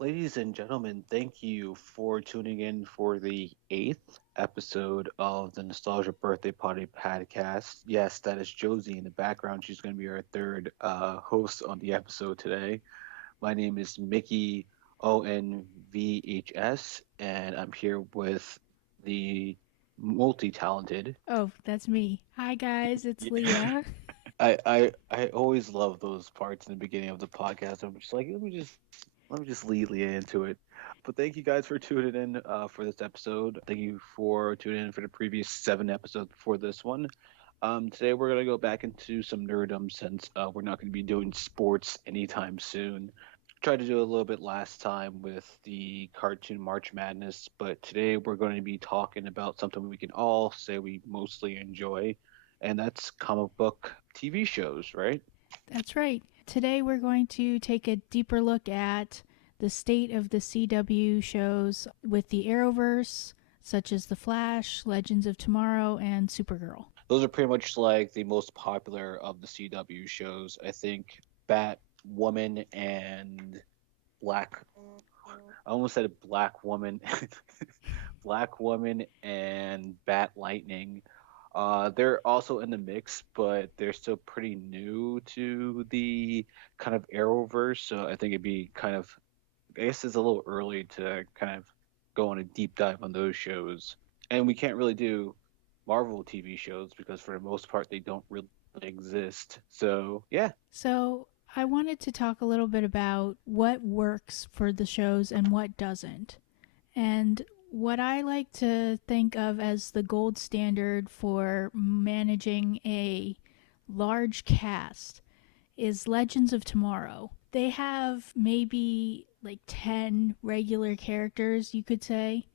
Ladies and gentlemen, thank you for tuning in for the eighth episode of the Nostalgia Birthday Party podcast. Yes, that is Josie in the background. She's going to be our third host on the episode today. My name is Mickey ONVHS, and I'm here with the multi talented. Oh, that's me. Hi guys, it's Leah. I always love those parts in the beginning of the podcast. I'm just like, let me just lead Leah into it. But thank you guys for tuning in for this episode. Thank you for tuning in for the previous seven episodes before this one. Today we're gonna go back into some nerdum since we're not gonna be doing sports anytime soon. Tried to do a little bit last time with the cartoon March Madness, but today we're going to be talking about something we can all say we mostly enjoy, and that's comic book TV shows, right? That's right. Today we're going to take a deeper look at the state of the CW shows with the Arrowverse, such as The Flash, Legends of Tomorrow, and Supergirl. Those are pretty much like the most popular of the CW shows. I think Batwoman and Black. I almost said Black Woman, Black Woman and Bat Lightning. They're also in the mix, but they're still pretty new to the kind of Arrowverse. So I think it'd be kind of, I guess it's a little early to kind of go on a deep dive on those shows. And we can't really do Marvel TV shows because for the most part they don't really exist. So yeah, So, I wanted to talk a little bit about what works for the shows and what doesn't. And what I like to think of as the gold standard for managing a large cast is Legends of Tomorrow. They have maybe like 10 regular characters, you could say.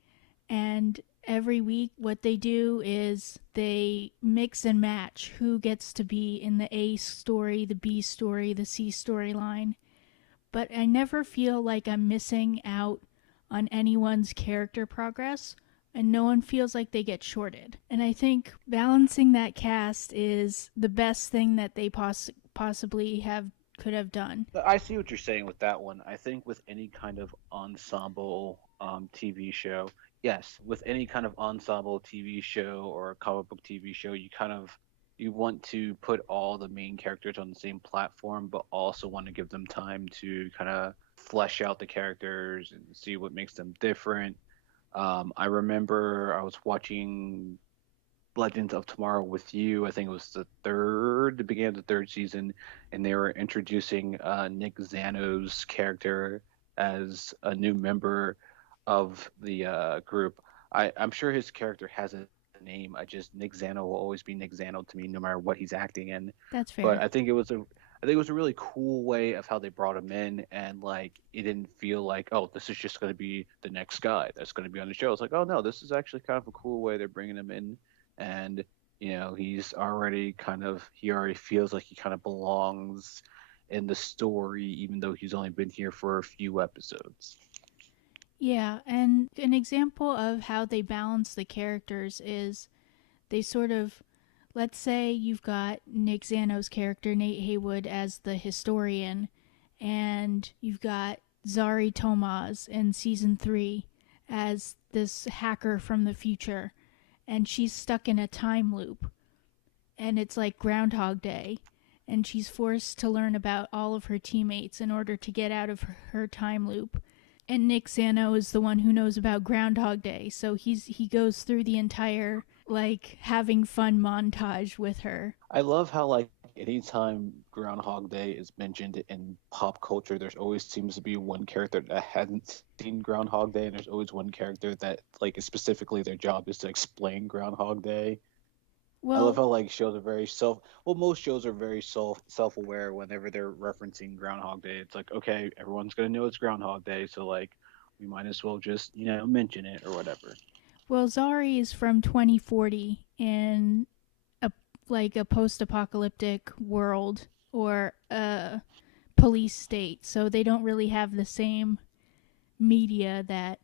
And every week, what they do is they mix and match who gets to be in the A story, the B story, the C storyline. But I never feel like I'm missing out on anyone's character progress, and no one feels like they get shorted. And I think balancing that cast is the best thing that they possibly have could have done. I see what you're saying with that one. I think with any kind of ensemble TV show, yes, with any kind of ensemble TV show or comic book TV show, you want to put all the main characters on the same platform, but also want to give them time to kind of flesh out the characters and see what makes them different. I remember I was watching Legends of Tomorrow with you. I think it was the beginning of the third season, and they were introducing Nick Zano's character as a new member of the group. I'm sure his character has a name. Nick Zano will always be Nick Zano to me, no matter what he's acting in. That's But fair. I think it was a really cool way of how they brought him in, and like it didn't feel like, oh, this is just going to be the next guy that's going to be on the show. It's like, oh no, this is actually kind of a cool way they're bringing him in, and he already feels like he kind of belongs in the story, even though he's only been here for a few episodes. Yeah, and an example of how they balance the characters is they sort of, let's say you've got Nick Zano's character, Nate Haywood, as the historian, and you've got Zari Tomaz in season 3 as this hacker from the future, and she's stuck in a time loop, and it's like Groundhog Day, and she's forced to learn about all of her teammates in order to get out of her time loop. And Nick Zano is the one who knows about Groundhog Day, so he goes through the entire like having fun montage with her. I love how like anytime Groundhog Day is mentioned in pop culture, there's always seems to be one character that hadn't seen Groundhog Day, and there's always one character that like is specifically their job is to explain Groundhog Day. I love Well, how like shows are very most shows are very self aware whenever they're referencing Groundhog Day. It's like, okay, everyone's gonna know it's Groundhog Day, so like we might as well just, mention it or whatever. Zari is from 2040 in a like a post-apocalyptic world or a police state, so they don't really have the same media that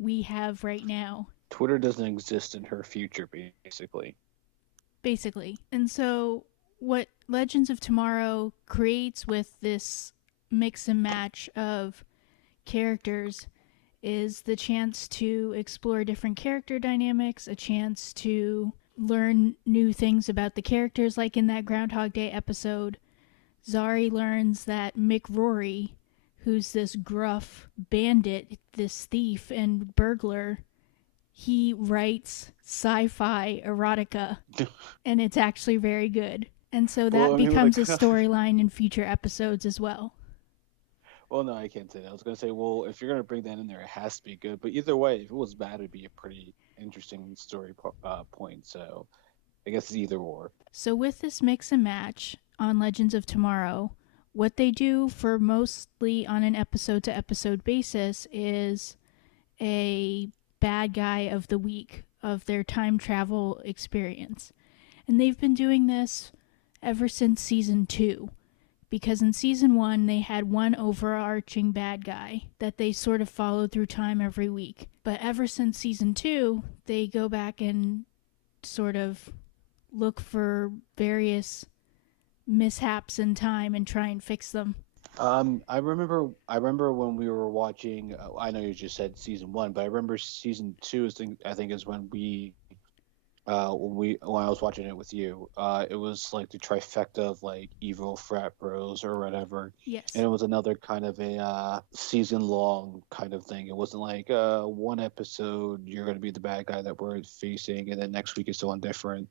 we have right now, Twitter doesn't exist in her future, basically. basically. And so, what Legends of Tomorrow creates with this mix and match of characters is the chance to explore different character dynamics, a chance to learn new things about the characters, like in that Groundhog Day episode. Zari learns that Mick Rory, who's this gruff bandit, this thief and burglar, he writes sci-fi erotica, and it's actually very good. And so Well, that I mean, like, becomes a storyline in future episodes as well. well, no, I can't say that. I was gonna say, well, if you're gonna bring that in there, it has to be good. But either way, if it was bad, it'd be a pretty interesting point. So I guess it's either or. So with this mix and match on Legends of Tomorrow, what they do for mostly on an episode to episode basis is a bad guy of the week of their time travel experience. And they've been doing this ever since season 2. Because in season 1, they had one overarching bad guy that they sort of followed through time every week. But ever since season 2, they go back and sort of look for various mishaps in time and try and fix them. I remember when we were watching. I know you just said season one, but I remember season two. I think is when I was watching it with you. It was like the trifecta of like evil frat bros or whatever, and Yes. it was another kind of a season long kind of thing. It wasn't like one episode you're going to be the bad guy that we're facing, and then next week it's someone different.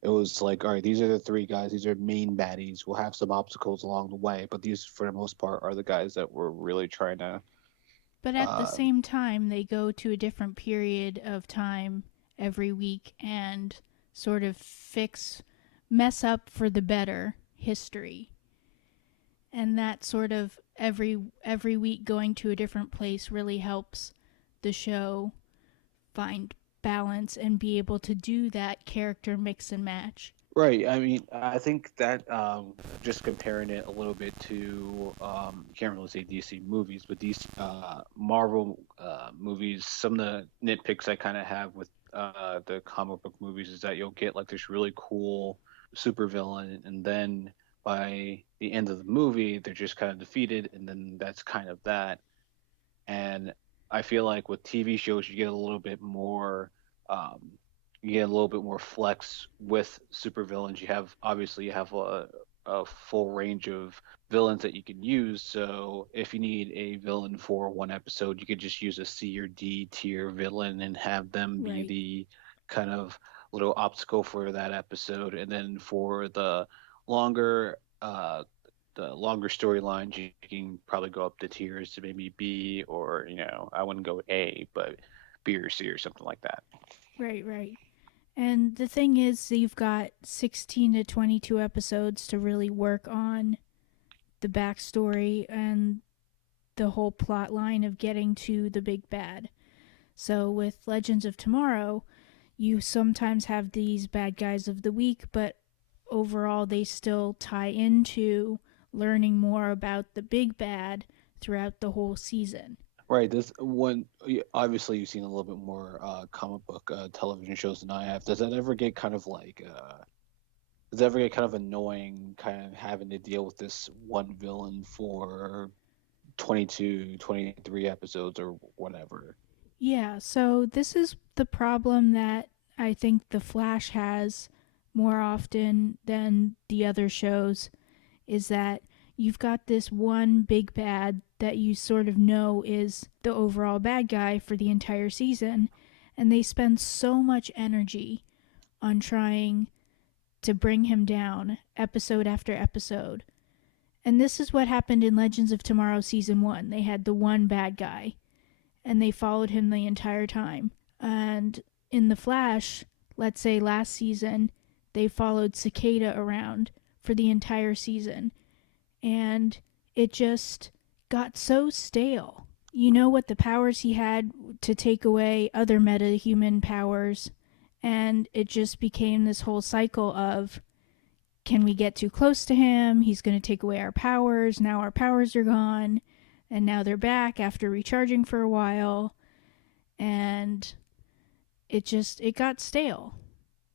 It was like, all right, these are the three guys. These are main baddies. We'll have some obstacles along the way, but these, for the most part, are the guys that we're really trying to. But at the Uh, same time, they go to a different period of time every week and sort of mess up for the better history. And that sort of every week going to a different place really helps the show find balance and be able to do that character mix and match. right. I mean, I think that just comparing it a little bit to, you can't really say DC movies, but these Marvel movies, some of the nitpicks I kind of have with the comic book movies is that you'll get like this really cool supervillain, and then by the end of the movie, they're just kind of defeated, and then that's kind of that. And I feel like with TV shows, you get a little bit more, um, you get a little bit more flex with supervillains. You have a full range of villains that you can use. So if you need a villain for one episode, you could just use a C or D tier villain and have them be Right. the kind of little obstacle for that episode. And then for longer uh, the longer storylines, you can probably go up the tiers to maybe B, or I wouldn't go A, but B or C or something like that. Right, right. And the thing is, you've got 16 to 22 episodes to really work on the backstory and the whole plot line of getting to the big bad. So with Legends of Tomorrow, you sometimes have these bad guys of the week, but overall they still tie into learning more about the big bad throughout the whole season. Right. This one, obviously, you've seen a little bit more comic book television shows than I have. Does that ever get kind of annoying, kind of having to deal with this one villain for 22, 23 episodes or whatever? Yeah, so this is the problem that I think The Flash has more often than the other shows, is that you've got this one big bad that you sort of know is the overall bad guy for the entire season, and they spend so much energy on trying to bring him down episode after episode. And this is what happened in Legends of Tomorrow season 1. They had the one bad guy and they followed him the entire time. And in The Flash, let's say last season, they followed Cicada around for the entire season. And it just got so stale. You know what the powers he had to take away other meta-human powers, and it just became this whole cycle of, can we get too close to him? He's going to take away our powers. Now our powers are gone, and now they're back after recharging for a while, and it got stale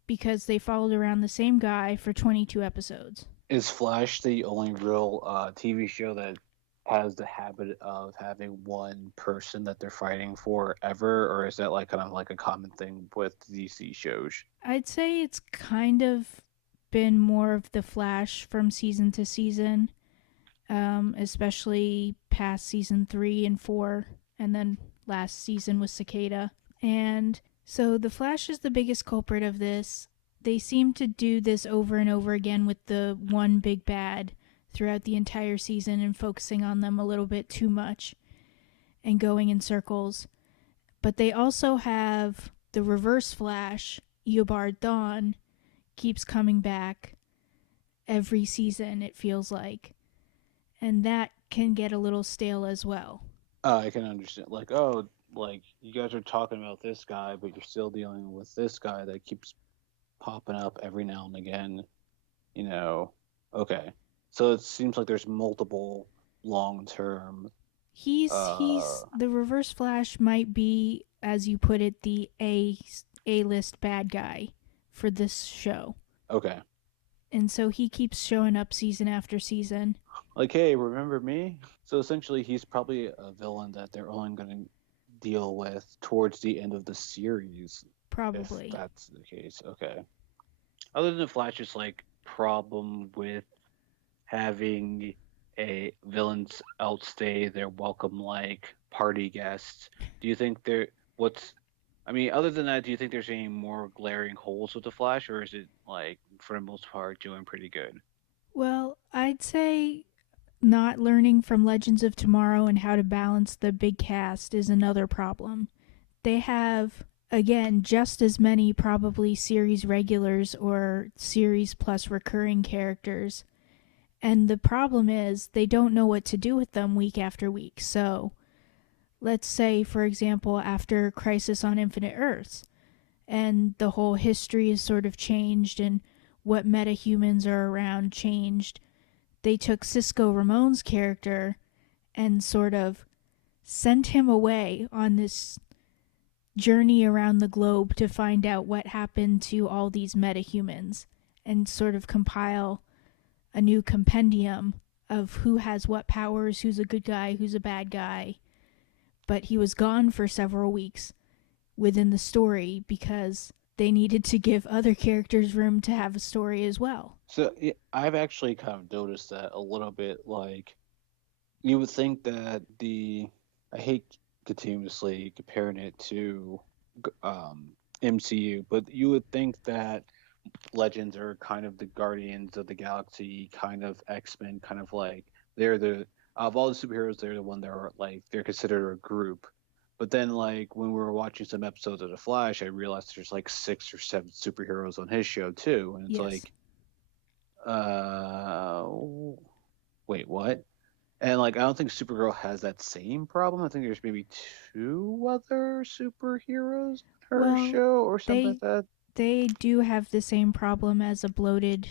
because they followed around the same guy for 22 episodes. Is Flash the only real TV show that has the habit of having one person that they're fighting for ever, or is that like kind of like a common thing with DC shows? I'd say it's kind of been more of the Flash from season to season, especially past season 3 and 4, and then last season with Cicada. And so the Flash is the biggest culprit of this. They seem to do this over and over again with the one big bad throughout the entire season and focusing on them a little bit too much and going in circles. But they also have the reverse Flash, Eobard Thawne, keeps coming back every season, it feels like. And that can get a little stale as well. I can understand. Like, oh, like you guys are talking about this guy, but you're still dealing with this guy that keeps popping up every now and again. You know, okay. So it seems like there's multiple long term. He's the reverse Flash might be, as you put it, the A list bad guy for this show. Okay. And so he keeps showing up season after season. Like, hey, remember me? So essentially, he's probably a villain that they're only going to deal with towards the end of the series, if Probably. that's the case. Okay. Other than the Flash's like problem with having a villains outstay their welcome like party guests, do you think there what's I mean, other than that, do you think there's any more glaring holes with the Flash, or is it like for the most part doing pretty good? Well, I'd say not learning from Legends of Tomorrow and how to balance the big cast is another problem. They have, again, just as many probably series regulars or series plus recurring characters. And the problem is they don't know what to do with them week after week. So, let's say, for example, after Crisis on Infinite Earths, and the whole history is sort of changed and what metahumans are around changed, they took Cisco Ramon's character and sort of sent him away on this journey around the globe to find out what happened to all these metahumans and sort of compile a new compendium of who has what powers, who's a good guy, who's a bad guy. But he was gone for several weeks within the story because they needed to give other characters room to have a story as well. So yeah, I've actually kind of noticed that a little bit. Like you would think that I hate continuously comparing it to um, MCU, but you would think that Legends are kind of the Guardians of the Galaxy, kind of X-Men, kind of like they're the of all the superheroes, they're the one that are like they're considered a group. But then, like when we were watching some episodes of The Flash, I realized there's like 6 or 7 superheroes on his show too, and it's Yes. like, uh, wait, what? And like, I don't think Supergirl has that same problem. I think there's maybe 2 other superheroes on her Well, show or something they like that. they do have the same problem as a bloated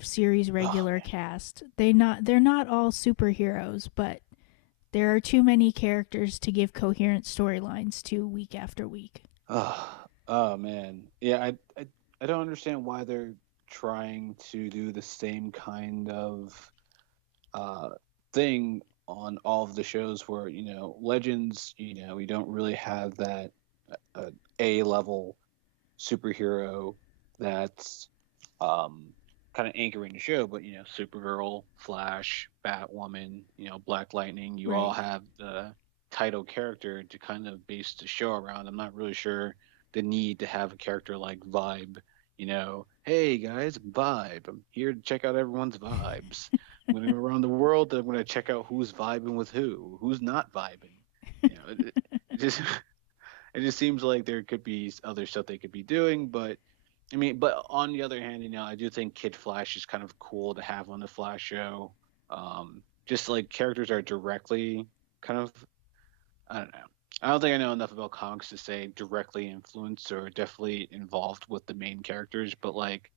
series Oh regular man. cast. They're not all superheroes, but there are too many characters to give coherent storylines to week after week. Oh man. Yeah, I don't understand why they're trying to do the same kind of uh thing on all of the shows where, Legends, we don't really have that A level superhero that's um kind of anchoring the show, but Supergirl, Flash, Batwoman, Black Lightning, you all Right. have the title character to kind of base the show around. I'm not really sure the need to have a character like Vibe, hey guys, Vibe. I'm here to check out everyone's vibes. I'm gonna go around the world and I'm gonna check out who's vibing with who's not vibing. It just it just seems like there could be other stuff they could be doing, but I mean, but on the other hand, I do think Kid Flash is kind of cool to have on the Flash show. Just like characters are directly kind of, I don't know. I don't think I know enough about comics to say directly influenced or definitely involved with the main characters, but like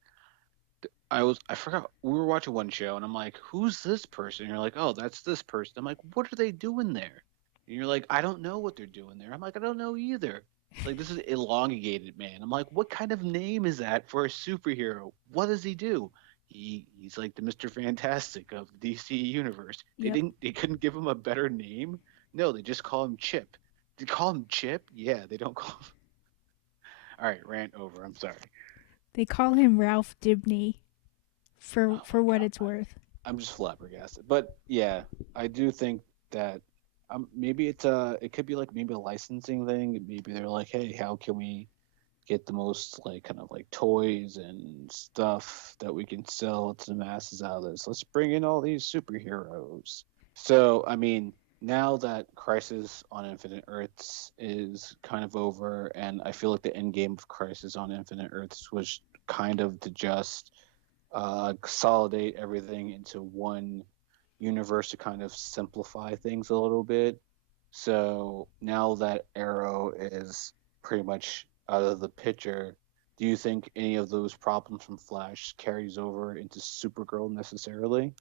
I forgot we were watching one show and I'm like, who's this person? And you're like, oh, that's this person. I'm like, what are they doing there? And you're like, I don't know what they're doing there. I'm like, I don't know either. Like this is elongated man. I'm like, what kind of name is that for a superhero? What does he do? he's like the Mr. Fantastic of the DC universe. Yep. They couldn't give him a better name. No, they just call him Chip. They call him Chip? Yeah, they don't call him. All right, rant over. I'm sorry. They call him Ralph Dibny Oh for my what god, it's worth. I'm just flabbergasted. But yeah, I do think that maybe it could be like maybe a licensing thing. Maybe they're like, hey, how can we get the most like kind of like toys and stuff that we can sell to the masses out of this? Let's bring in all these superheroes. So I mean, now that Crisis on Infinite Earths is kind of over, and I feel like the end game of Crisis on Infinite Earths was kind of to just consolidate everything into one universe to kind of simplify things a little bit. So now that Arrow is pretty much out of the picture, do you think any of those problems from Flash carries over into Supergirl necessarily?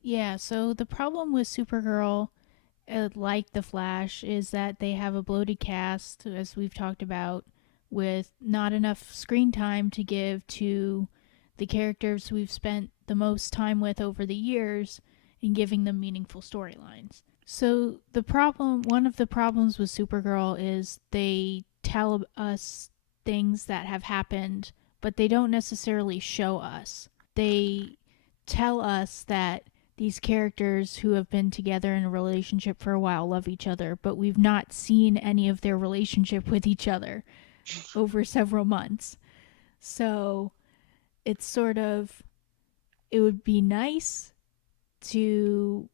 Yeah, so the problem with Supergirl, like The Flash, is that they have a bloated cast, as we've talked about, with not enough screen time to give to the characters we've spent the most time with over the years and giving them meaningful storylines. So one of the problems with Supergirl is they tell us things that have happened, but they don't necessarily show us. They tell us that these characters who have been together in a relationship for a while love each other, but we've not seen any of their relationship with each other over several months. So it's sort of, it would be nice to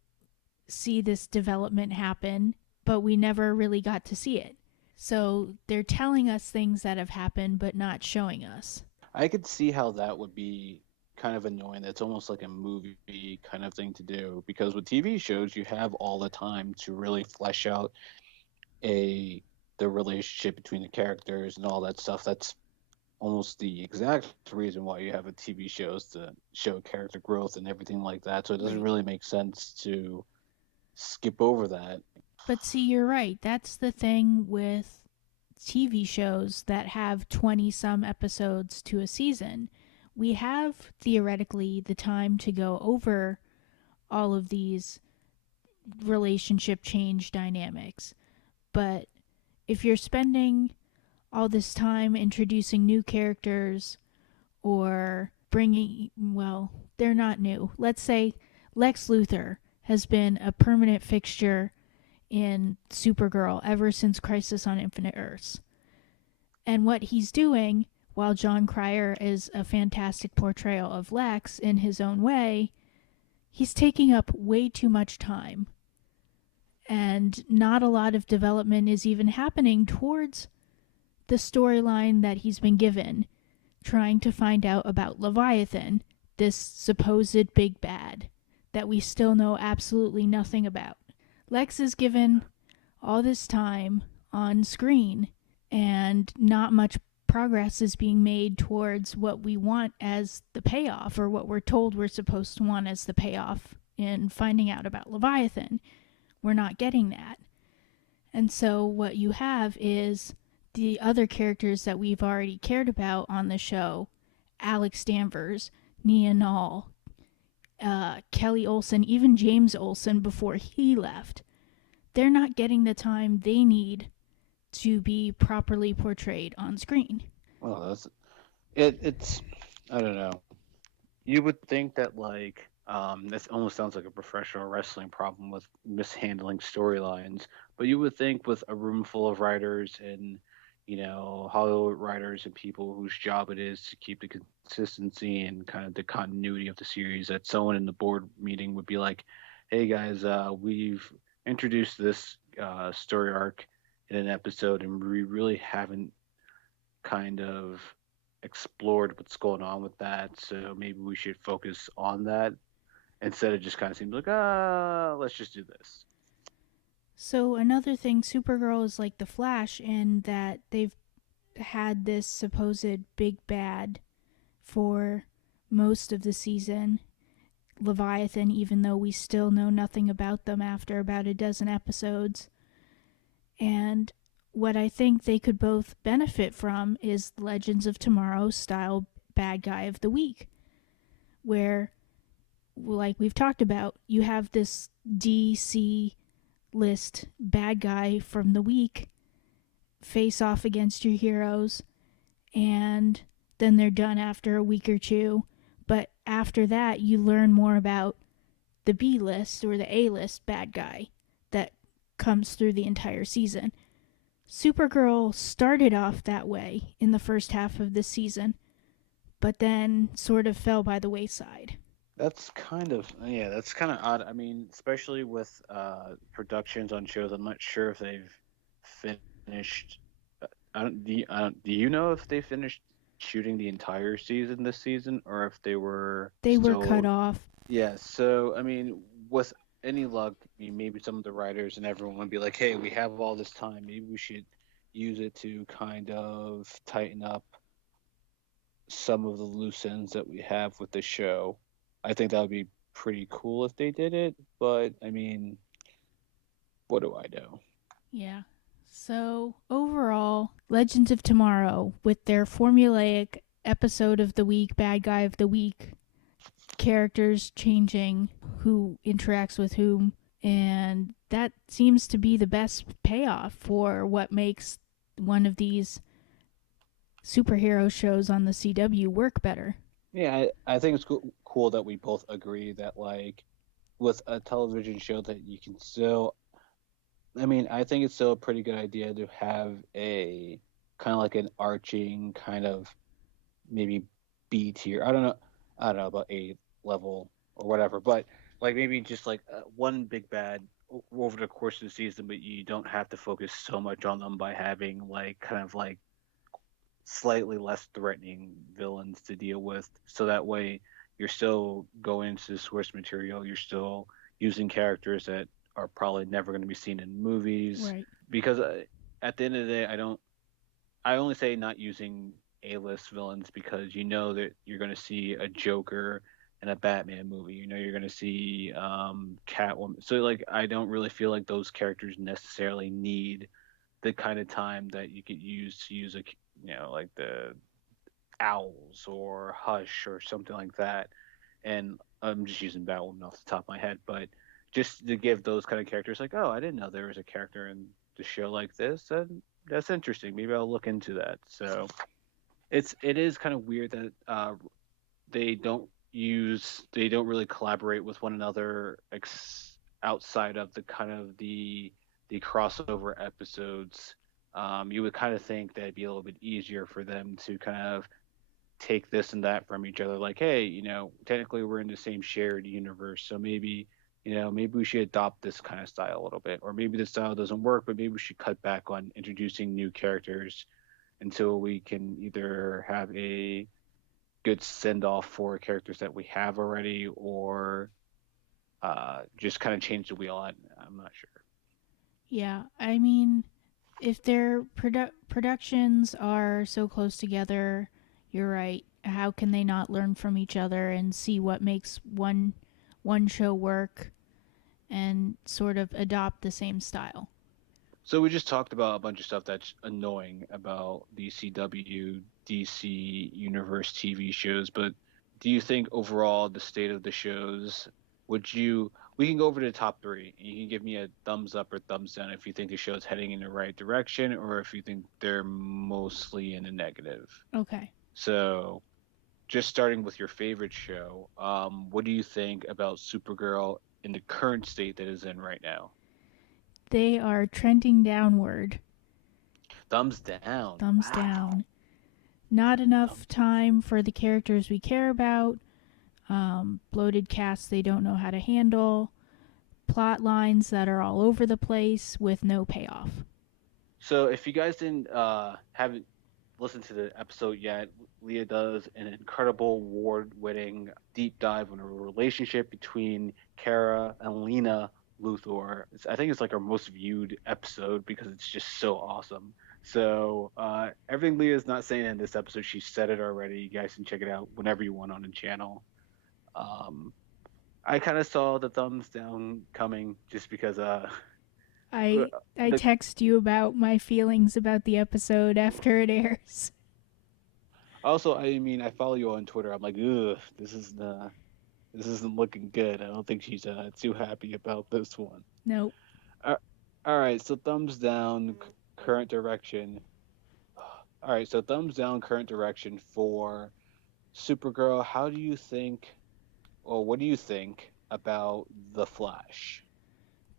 see this development happen, but we never really got to see it. So they're telling us things that have happened, but not showing us. I could see how that would be kind of annoying. It's almost like a movie kind of thing to do because with TV shows, you have all the time to really flesh out a the relationship between the characters and all that stuff. That's almost the exact reason why you have a TV show is to show character growth and everything like that. So it doesn't Right. really make sense to skip over that. But see, you're right. That's the thing with TV shows that have 20 some episodes to a season. We have theoretically the time to go over all of these relationship change dynamics. But if you're spending all this time introducing new characters or bringing, well, they're not new. Let's say Lex Luthor has been a permanent fixture in Supergirl ever since Crisis on Infinite Earths. And what he's doing, while John Cryer is a fantastic portrayal of Lex in his own way, he's taking up way too much time. And not a lot of development is even happening towards the storyline that he's been given, trying to find out about Leviathan, this supposed big bad that we still know absolutely nothing about. Lex is given all this time on screen, and not much progress is being made towards what we want as the payoff, or what we're told we're supposed to want as the payoff in finding out about Leviathan. We're not getting that. And so what you have is the other characters that we've already cared about on the show: Alex Danvers, Nia Nall, Kelly Olsen, even James Olsen before he left. They're not getting the time they need to be properly portrayed on screen. Well, it's I don't know. You would think that like this almost sounds like a professional wrestling problem with mishandling storylines, but you would think with a room full of writers and Hollywood writers and people whose job it is to keep the consistency and kind of the continuity of the series, that someone in the board meeting would be like, "Hey guys, we've introduced this story arc in an episode, and we really haven't kind of explored what's going on with that. So maybe we should focus on that instead of just kind of seems like, let's just do this." So another thing, Supergirl is like the Flash in that they've had this supposed big bad for most of the season, Leviathan, even though we still know nothing about them after about a dozen episodes. And what I think they could both benefit from is Legends of Tomorrow style bad guy of the week, where, like we've talked about, you have this DC list bad guy from the week face off against your heroes, and then they're done after a week or two. But after that, you learn more about the B list or the A list bad guy that comes through the entire season. Supergirl started off that way in the first half of the season, but then sort of fell by the wayside. That's kind of yeah, that's kind of odd. I mean, especially with productions on shows, I'm not sure if they've finished. Do you know if they finished shooting the entire season this season, or if they were They were cut still? off. Yeah. So I mean, with any luck, I mean, maybe some of the writers and everyone would be like, "Hey, we have all this time. Maybe we should use it to kind of tighten up some of the loose ends that we have with the show." I think that would be pretty cool if they did it, but I mean, what do I know? Yeah. So, overall, Legends of Tomorrow, with their formulaic episode of the week, bad guy of the week, characters changing who interacts with whom, and that seems to be the best payoff for what makes one of these superhero shows on the CW work better. Yeah, I think it's cool that we both agree that like with a television show that you can still I mean, I think it's still a pretty good idea to have a kind of like an arching kind of maybe B tier. I don't know about A level or whatever, but like maybe just like one big bad over the course of the season, but you don't have to focus so much on them by having like kind of like slightly less threatening villains to deal with. So that way you're still going to the source material, you're still using characters that are probably never going to be seen in movies Right. because at the end of the day, I only say not using A-list villains because you know that you're going to see a Joker in a Batman movie. You know you're going to see Catwoman. So like I don't really feel like those characters necessarily need the kind of time that you could use to use a like the Owls or Hush or something like that. And I'm just using Batwoman off the top of my head, but just to give those kind of characters like, oh, I didn't know there was a character in the show like this, and that's interesting. Maybe I'll look into that. So it is kind of weird that they don't really collaborate with one another outside of the kind of the crossover episodes. You would kind of think that it'd be a little bit easier for them to kind of take this and that from each other. Like, hey, technically we're in the same shared universe, so maybe maybe we should adopt this kind of style a little bit, or maybe the style doesn't work, but maybe we should cut back on introducing new characters until we can either have a good send off for characters that we have already, or just kind of change the wheel. I'm not sure. Yeah, I mean, if their productions are so close together, you're right. How can they not learn from each other and see what makes one show work and sort of adopt the same style? So we just talked about a bunch of stuff that's annoying about the CW, DC Universe TV shows, but do you think overall the state of the shows, would you, we can go over to the top three and you can give me a thumbs up or thumbs down if you think the show's heading in the right direction or if you think they're mostly in a negative. Okay. So just starting with your favorite show, what do you think about Supergirl in the current state that is in right now? They are trending downward. Thumbs down. Thumbs Wow. down. Not enough Thumbs. time for the characters we care about. Bloated casts they don't know how to handle. Plot lines that are all over the place with no payoff. So if you guys didn't haven't listened to the episode yet, Leah does an incredible award-winning deep dive on a relationship between Kara and Lena Luthor. I think it's like our most viewed episode because it's just so awesome. So everything Leah's not saying in this episode, she said it already. You guys can check it out whenever you want on the channel. Um, I kind of saw the thumbs down coming just because I the text you about my feelings about the episode after it airs. Also, I mean, I follow you on Twitter. I'm like, ugh, this isn't looking good. I don't think she's too happy about this one. Nope. Uh, all right, so thumbs down, current direction. All right, so thumbs down, current direction for Supergirl. How do you think, or what do you think about the Flash?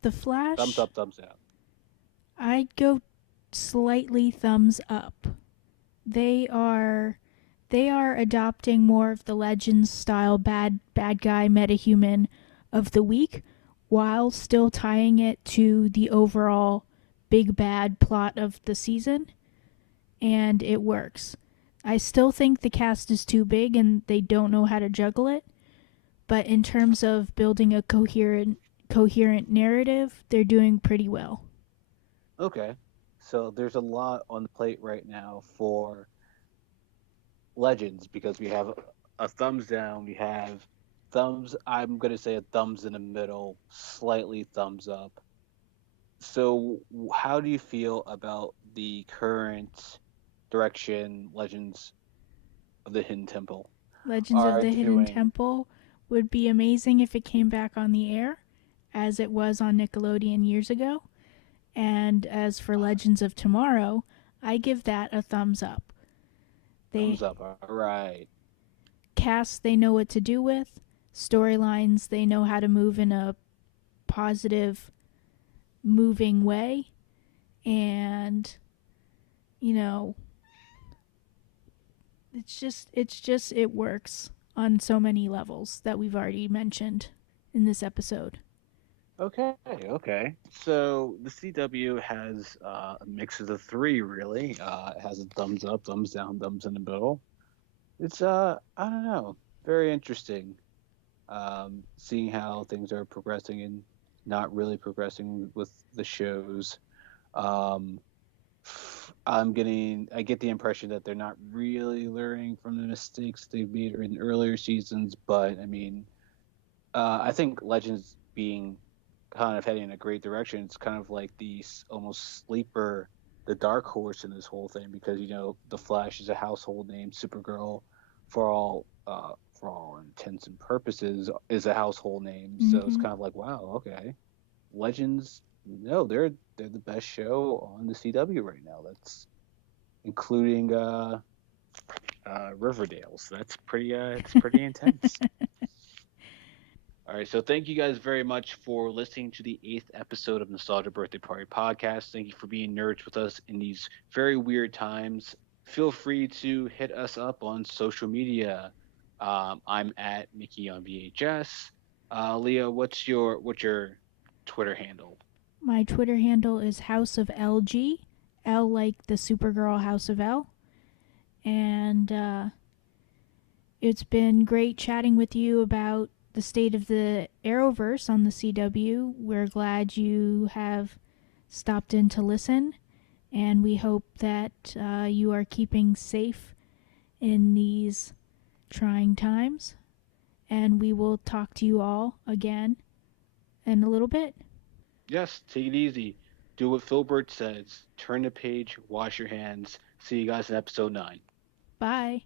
The Thumbs Flash, up, thumbs down. I'd go slightly thumbs up. They are they are adopting more of the Legends style bad guy metahuman of the week while still tying it to the overall big bad plot of the season, and it works. I still think the cast is too big and they don't know how to juggle it, but in terms of building a coherent narrative, they're doing pretty well. Okay, so there's a lot on the plate right now for Legends because we have a thumbs down, we have thumbs. I'm gonna say a thumbs in the middle, slightly thumbs up. So, how do you feel about the current direction Legends of the Hidden Temple Legends of are the Hidden doing? Temple would be amazing if it came back on the air, as it was on Nickelodeon years ago. And as for Legends of Tomorrow, I give that a thumbs up. Thumbs They up. All right. cast they know what to do with, storylines they know how to move in a positive, moving way, and you know, it works on so many levels that we've already mentioned in this episode. Okay. Okay. So the CW has a mix of the three, really. It has a thumbs up, thumbs down, thumbs in the middle. It's I don't know, very interesting. Seeing how things are progressing and not really progressing with the shows. Um, I get the impression that they're not really learning from the mistakes they've made in earlier seasons, but I mean, I think Legends being kind of heading in a great direction. It's kind of like the almost sleeper, the dark horse in this whole thing because the Flash is a household name. Supergirl, for all intents and purposes, is a household name. So it's Mm-hmm. kind of like, wow, okay, Legends. No, they're the best show on the CW right now. That's including Riverdale. So that's pretty it's pretty intense. All right, so thank you guys very much for listening to the eighth episode of Nostalgia Birthday Party Podcast. Thank you for being nerds with us in these very weird times. Feel free to hit us up on social media. I'm at Mickey on VHS. Leah, what's your Twitter handle? My Twitter handle is House of LG, L like the Supergirl House of L, and it's been great chatting with you about the state of the Arrowverse on the CW. We're glad you have stopped in to listen, and we hope that you are keeping safe in these trying times. And we will talk to you all again in a little bit. Yes, take it easy. Do what Philbert says. Turn the page, wash your hands. See you guys in episode 9. Bye.